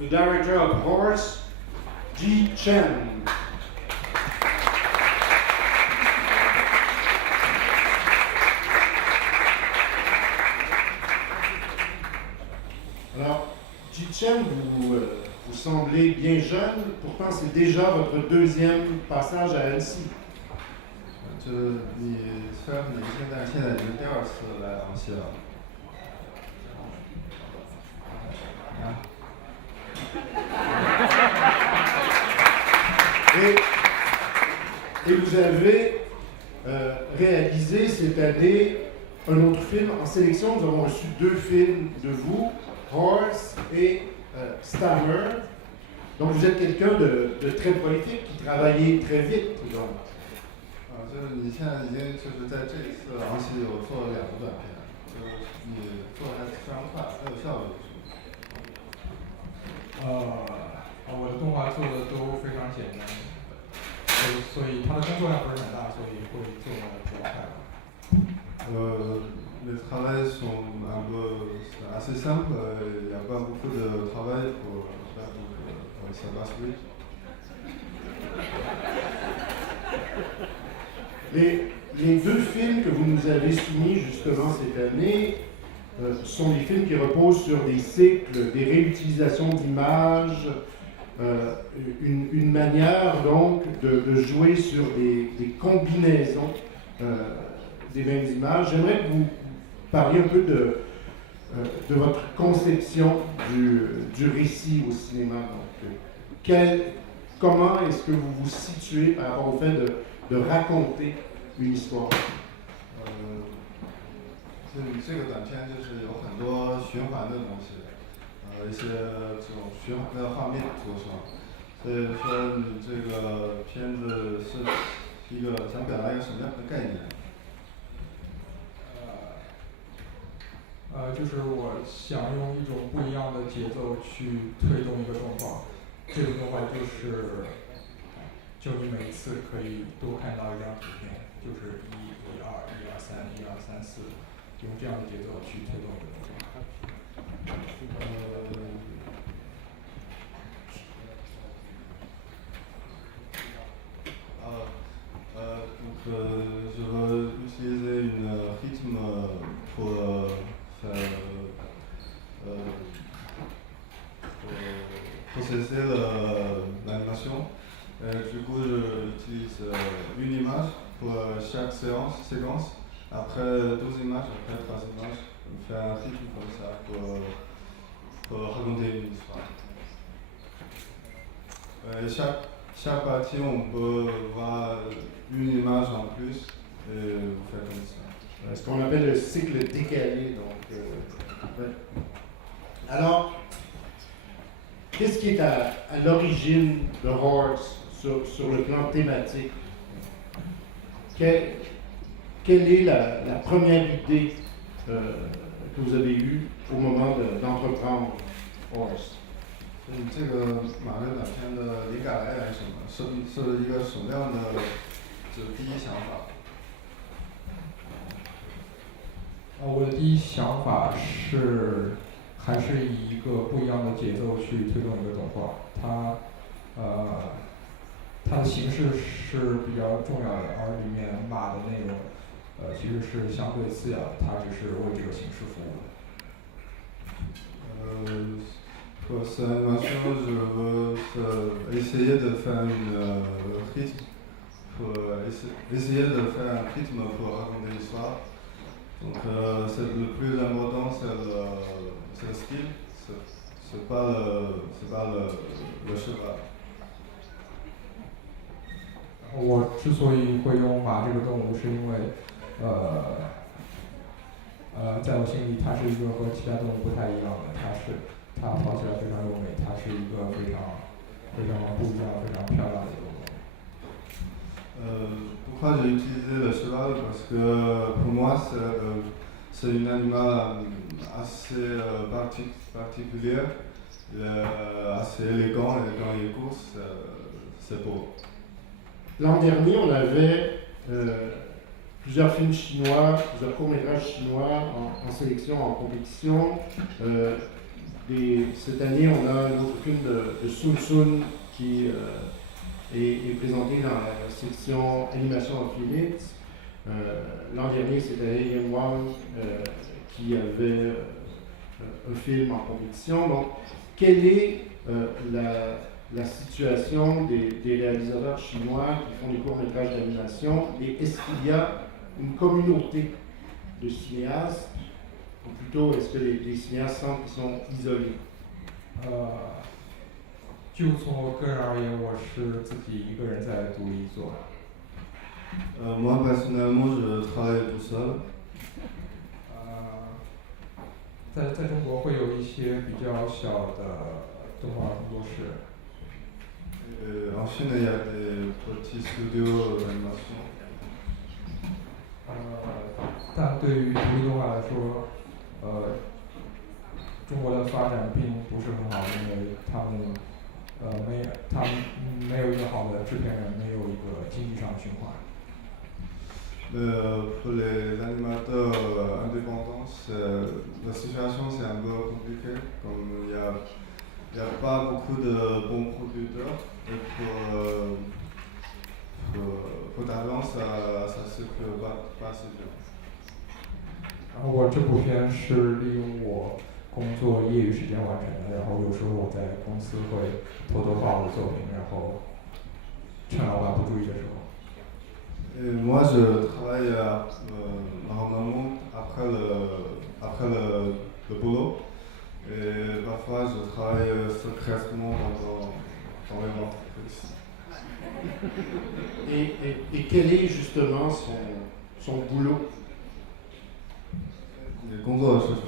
the director of Horse, Ji Chen. Alors, Ji Chen, vous semblez bien jeune, pourtant c'est déjà votre deuxième passage à Annecy. 就是你虽然很年轻，但是现在已经第二次来昂西了。Et vous avez réalisé cette année un autre film en sélection. Nous avons reçu 2 films de vous, Horse et Stammer. Donc vous êtes quelqu'un de très prolifique, qui travaillait très vite. Donc. 就是你现在已经就是在这一次昂西有做了2部短片，就是你做的还非常快，很有效率。我的动画做的都非常简单，所以它的工作量不是很大，所以会做的比较快。Les travails sont un peu assez simples, il n'y a pas beaucoup de travail pour faire, donc ça passe vite. Les 2 films que vous nous avez soumis justement cette année sont des films qui reposent sur des cycles, des réutilisations d'images, une manière donc de jouer sur des combinaisons des mêmes images. J'aimerais que vous parliez un peu de votre conception du récit au cinéma. Donc, comment est-ce que vous vous situez par rapport au fait de raconter une histoire? 这个短片就是有很多循环的东西，一些这种循环的画面组成，所以说你这个片子是一个想表达一个什么样的概念？就是我想用一种不一样的节奏去推动一个动画，这个动画就你每次可以多看到一张图片，就是1、2、1、2、3、1、2、3、4，用这样的节奏去推动一个动画。Donc je veux utiliser un rythme pour processer l'animation. Du coup, j'utilise une image pour chaque séquence. Après 12 images, après 3 images, on fait un rythme comme ça pour raconter une histoire. Chaque partie, on peut voir une image en plus et on fait comme ça. Ce qu'on appelle le cycle décalé. Donc, ouais. Alors, qu'est-ce qui est à l'origine de Horse sur le plan thématique? Quelle est la première idée que vous avez eue au moment d'entreprendre Horse? 你这个马瑞短片的灵感来源是什么？是一个什么样的就是第一想法？我的第一想法是，还是以一个不一样的节奏去推动一个动画。它的形式是比较重要的，而里面马的内容，其实是相对次要的，它只是为这个形式服务的。Pour cette animation, je veux essayer de faire un rythme, pour essayer de faire un rythme pour raconter l'histoire. Donc le plus important c'est le style, c'est pas le cheval. 我之所以会用马这个动物，是因为在我心里它是一个和其他动物不太一样的，它跑起来非常优美，它是一个非常不一样、非常漂亮的一个动物。Pourquoi j'ai utilisé le cheval? Parce que pour moi c'est un animal assez particulier, assez élégant et dans les courses c'est beau. L'an dernier, on avait plusieurs films chinois, plusieurs courts-métrages chinois en sélection, en compétition. cette année, on a un autre film de Sun Sun qui est présenté dans la section animation Infinite. L'an dernier, c'était Ian Wang qui avait un film en compétition. Donc, quelle est la situation des réalisateurs chinois qui font des courts-métrages d'animation et est-ce qu'il y a une communauté de cinéastes ou plutôt est-ce que les cinéastes sentent qu'ils sont isolés? 就从我个人而言，我是自己一个人在独立做。Moi personnellement, je travaille tout seul. 在中国会有一些比较小的动画工作室。En Chine, il y a des petits studios d'animation. 但对于独立动画来说，中国的发展并不是很好，因为他们没有一个好的制片人，没有一个经济上的循环。Pour les animateurs indépendants, la situation c'est un peu compliquée, comme il y a pas beaucoup de bons producteurs et pour d'avant ça circule pas assez bien. 然后我这部片是利用我工作业余时间完成的，然后有时候我在公司会偷偷画我的作品，然后趁老板不注意的时候。Et moi je travaille normalement après le boulot et parfois je travaille secrètement dans les entreprises. Et quel est justement son boulot? 你的工作是什么？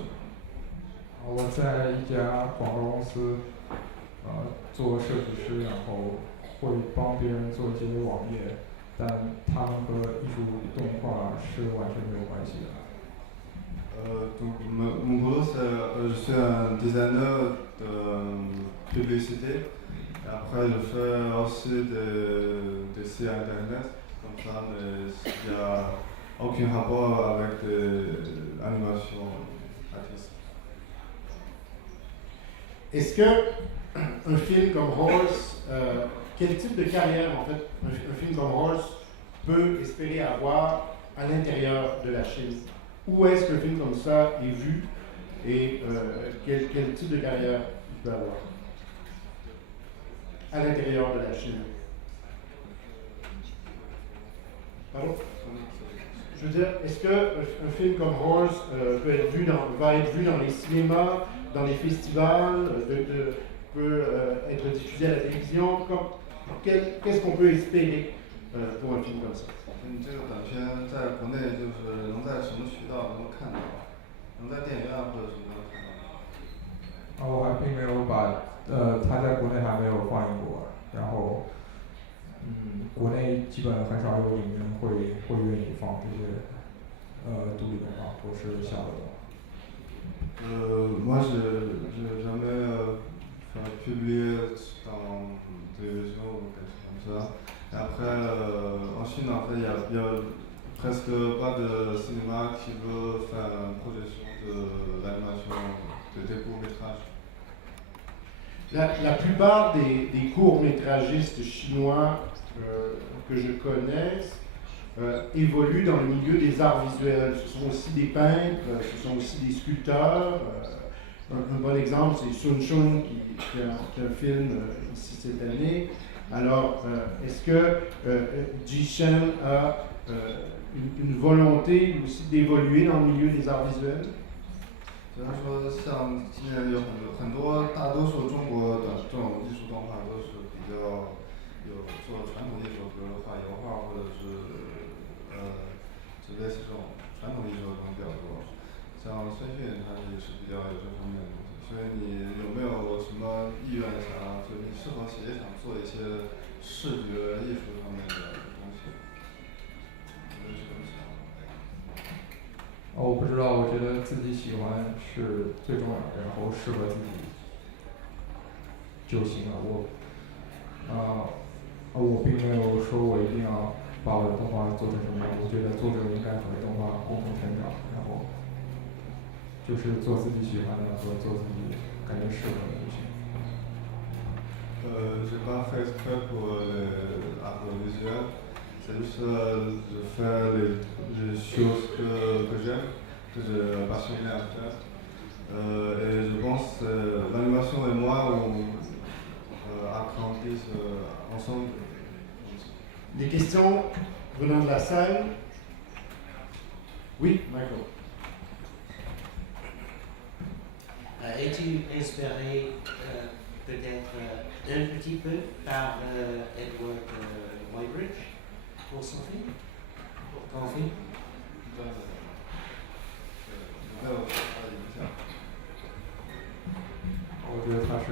我在一家广告公司做设计师，然后会帮别人做一些网页，但他们和艺术动画是完全没有关系的。Donc mon boulot c'est je suis un designer de publicité. Et après je fais aussi des sites internet comme ça, mais il n'y a aucun rapport avec l'animation artistique. Est-ce que un film comme Horse, quel type de carrière en fait un film comme Horse peut espérer avoir à l'intérieur de la Chine? Où est-ce qu'un film comme ça est vu et quel type de carrière il peut avoir à l'intérieur de la Chine? Pardon? Je veux dire, est-ce qu'un film comme Horse va être vu dans les cinémas, dans les festivals, peut être diffusé à la télévision? Qu'est-ce qu'on peut espérer pour un film comme ça? 这个短片在国内就是能在什么渠道能看到？能在电影院或者什么看到？我还并没有把它在国内还没有放映过，然后国内基本很少有影院会愿意放这些独立动画或是小的动画。Moi j'ai jamais publié dans télévision ou quelque chose comme ça. Et après, en Chine, en fait, il y a presque pas de cinéma qui veut faire une projection de l'animation, des courts-métrages. La plupart des courts-métragistes chinois que je connaisse évoluent dans le milieu des arts visuels. Ce sont aussi des peintres, ce sont aussi des sculpteurs. Un bon exemple, c'est Sun Shun qui a un film ici cette année. Alors, est-ce que Ji Shen a une volonté aussi d'évoluer dans le milieu des arts visuels? 比方说，像今年有很多大多数中国的这种艺术动画都是比较有做传统艺术，比如画油画或者是就类似这种传统艺术的东西比较多。像孙迅他也是比较有这方面的东西，所以你有没有什么意愿想，就你是否也想做一些视觉艺术方面的东西？有没有这种想法？我不知道，我觉得自己喜欢是最重要的，然后适合自己就行了。我并没有说我一定要把我的动画做成什么样，我觉得作者应该和动画共同成长，然后就是做自己喜欢的和做自己感觉适合女性。j'ai pas fait exprès pour les arts visuels, c'est juste je fais les choses que j'aime, que j'ai passionné à faire. Et je pense que l'animation et moi on apprendissent ensemble. Des questions venant de la salle? Oui, Michael. Es-tu inspiré peut-être un petit peu par Edward Muybridge pour son film? Pour ton film?我觉得他是，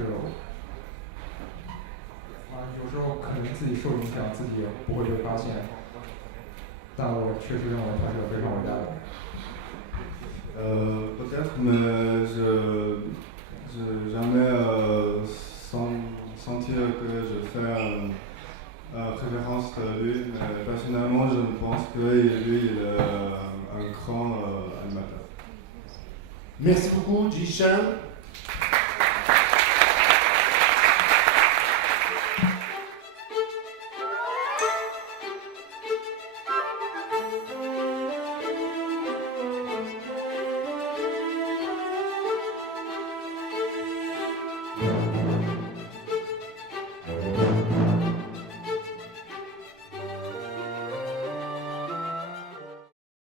有时候可能自己受影响，自己也不会被发现，但我确实认为他是个非常伟大的人。Peut-être, mais je n'ai jamais senti que je fais référence à lui, mais personnellement je pense que lui il est un grand animateur. Merci beaucoup, Jishan.